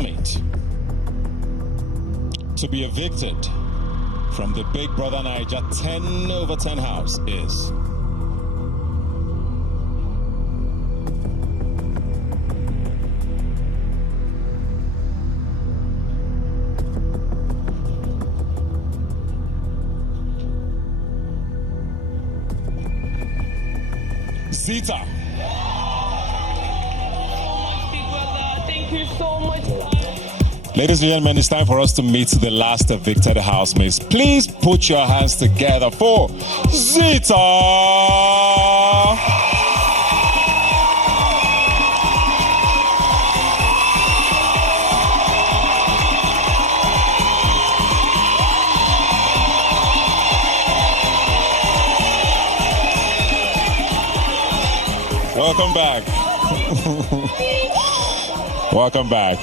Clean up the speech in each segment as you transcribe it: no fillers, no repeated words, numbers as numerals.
housemate to be evicted from the Big Brother Naija 10/10 house is Zita. Thank you so much. Ladies and gentlemen, it's time for us to meet the last evicted housemates. Please put your hands together for Zita. Welcome back. Welcome back.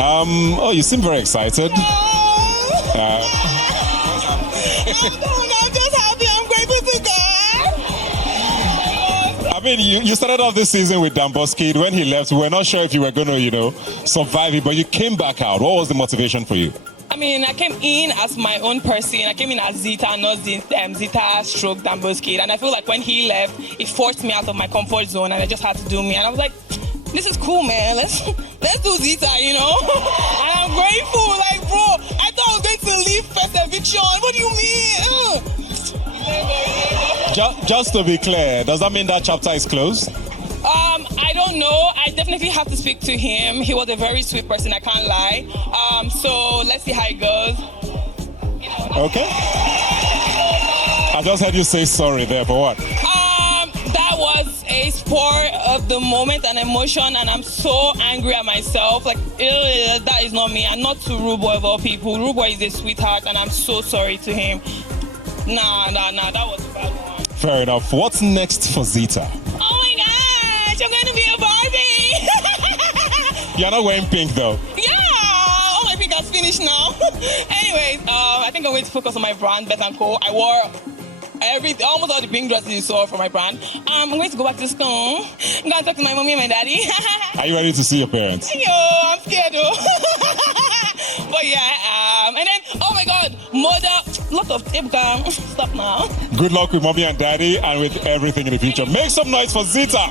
Oh, you seem very excited. I'm just happy. I'm grateful to God. I mean, you started off this season with Damboski. When he left, we were not sure if you were going to, survive it, but you came back out. What was the motivation for you? I mean, I came in as my own person. I came in as Zita, not Zita stroke Damboski. And I feel like when he left, it forced me out of my comfort zone, and I just had to do me. And I was like, this is cool, man. Let's do Zita, And I'm grateful. Like, bro, I thought I was going to leave first eviction. What do you mean? Just to be clear, does that mean that chapter is closed? I don't know. I definitely have to speak to him. He was a very sweet person, I can't lie. So let's see how it goes. Okay. I just heard you say sorry there, for what? That was a spur of the moment and emotion, and I'm so angry at myself. Like, that is not me. I'm not to Rude Boy of all people. Rude Boy is a sweetheart, and I'm so sorry to him. Nah, that was a bad one. Fair enough. What's next for Zita? Oh my gosh, I'm going to be a Barbie. You're not wearing pink, though. Yeah, all my pink has finished now. Anyways, I think I'm going to focus on my brand, Bet & Co. I wore almost all the pink dresses you saw from my brand. I'm going to go back to school. I'm going to talk to my mommy and my daddy. Are you ready to see your parents? Yo, I'm scared though. But yeah, and then, oh my God, mother, lot of stop now. Good luck with mommy and daddy and with everything in the future. Make some noise for Zita.